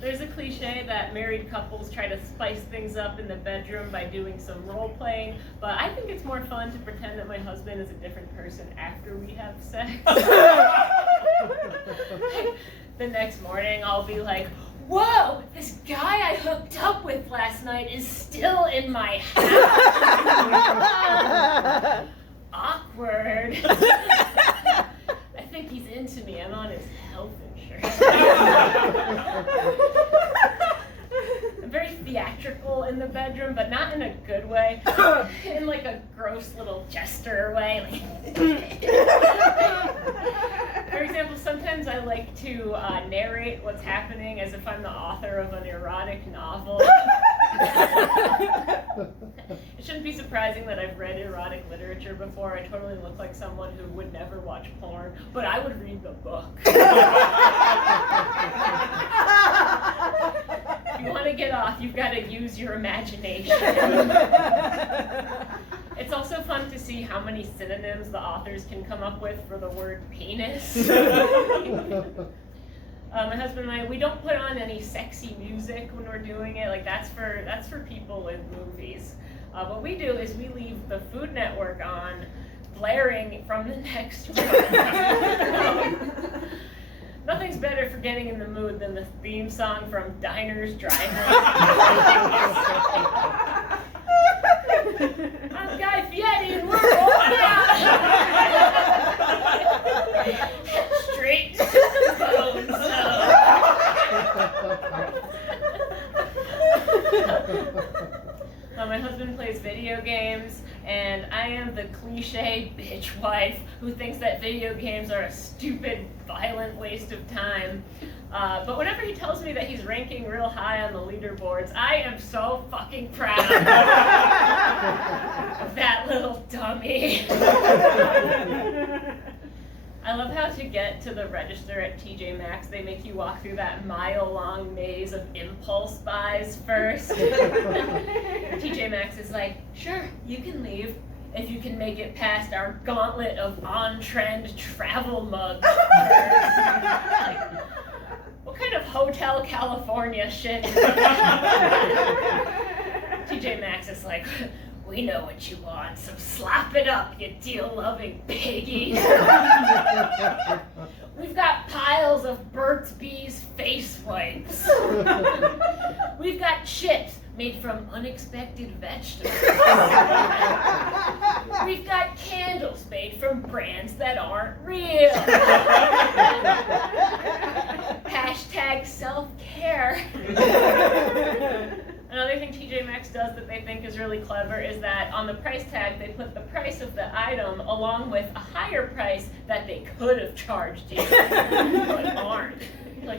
There's a cliche that married couples try to spice things up in the bedroom by doing some role playing, but I think it's more fun to pretend that my husband is a different person after we have sex. The next morning I'll be like, whoa, this guy I hooked up with last night is still in my house. Awkward. I think he's into me. I'm on his health insurance. I'm very theatrical in the bedroom, but not in a good way. In like a gross little jester way. For example, sometimes I like to narrate what's happening as if I'm the author of an erotic novel. It shouldn't be surprising that I've read erotic literature before. I totally look like someone who would never watch porn, but I would read the book. If you want to get off, you've got to use your imagination. It's also fun to see how many synonyms the authors can come up with for the word penis. My husband and I, we don't put on any sexy music when we're doing it. Like that's for people in movies. What we do is we leave the Food Network on, blaring from the next room. Nothing's better for getting in the mood than the theme song from Diners, Drive-Ins. I'm Guy Fieri and we're rolling out. Straight to the bone zone. My husband plays video games, and I am the cliche bitch wife who thinks that video games are a stupid, violent waste of time. But whenever he tells me that he's ranking real high on the leaderboards, I am so fucking proud of that little dummy. I love how to get to the register at TJ Maxx, they make you walk through that mile-long maze of impulse buys first. TJ Maxx is like, sure, you can leave if you can make it past our gauntlet of on-trend travel mugs first. Like, what kind of Hotel California shit is that? TJ Maxx is like, we know what you want, so slap it up, you deal-loving piggies. We've got piles of Burt's Bees face wipes. We've got chips made from unexpected vegetables. We've got candles made from brands that aren't real. Hashtag self-care. Another thing TJ Maxx does that they think is really clever is that on the price tag they put the price of the item along with a higher price that they could have charged you, but aren't. Like,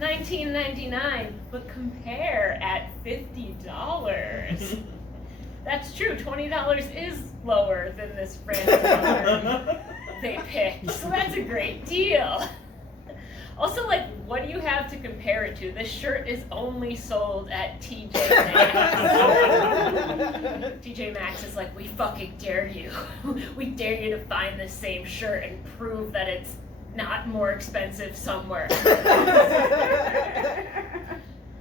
$19.99, but compare at $50. That's true, $20 is lower than this brand they picked, so that's a great deal. Also, like, what do you have to compare it to? This shirt is only sold at TJ Maxx. TJ Maxx is like, we fucking dare you. We dare you to find the same shirt and prove that it's not more expensive somewhere.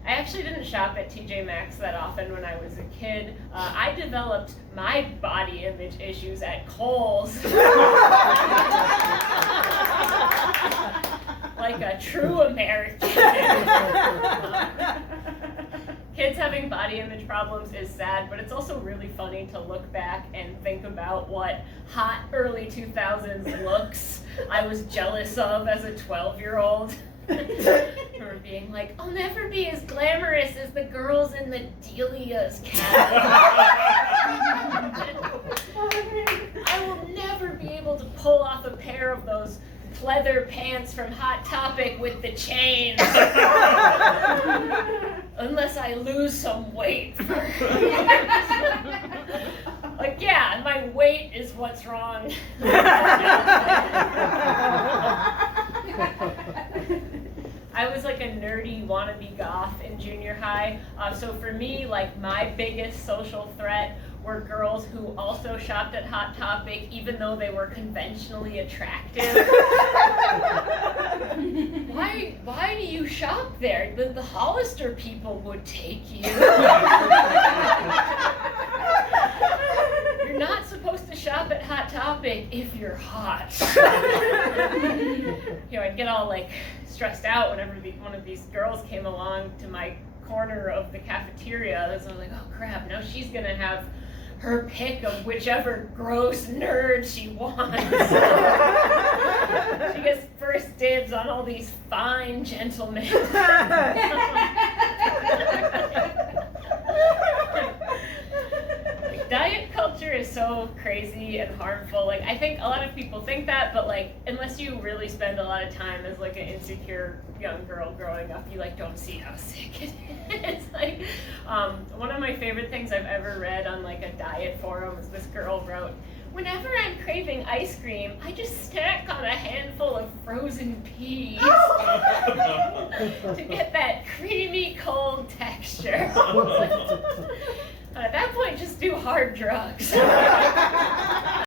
I actually didn't shop at TJ Maxx that often when I was a kid. I developed my body image issues at Kohl's. Like a true American. Kids having body image problems is sad, but it's also really funny to look back and think about what hot early 2000s looks I was jealous of as a 12-year-old. Or being like, I'll never be as glamorous as the girls in the Delia's catalog. I will never be able to pull off a pair of those pleather pants from Hot Topic with the chains. Unless I lose some weight first. Like, yeah, my weight is what's wrong. I was like a nerdy wannabe goth in junior high. So for me, like my biggest social threat were girls who also shopped at Hot Topic, even though they were conventionally attractive. Why do you shop there? The Hollister people would take you. You're not supposed to shop at Hot Topic if you're hot. I'd get all like stressed out whenever one of these girls came along to my corner of the cafeteria. I was like, oh crap, now she's gonna have her pick of whichever gross nerd she wants. She gets first dibs on all these fine gentlemen. Diet culture is so crazy and harmful. Like, I think a lot of people think that, but like, unless you really spend a lot of time as like an insecure young girl growing up, you like don't see how sick it is. Like, one of my favorite things I've ever read on like a diet forum is this girl wrote, "Whenever I'm craving ice cream, I just snack on a handful of frozen peas to get that creamy, cold texture." At that point, just do hard drugs.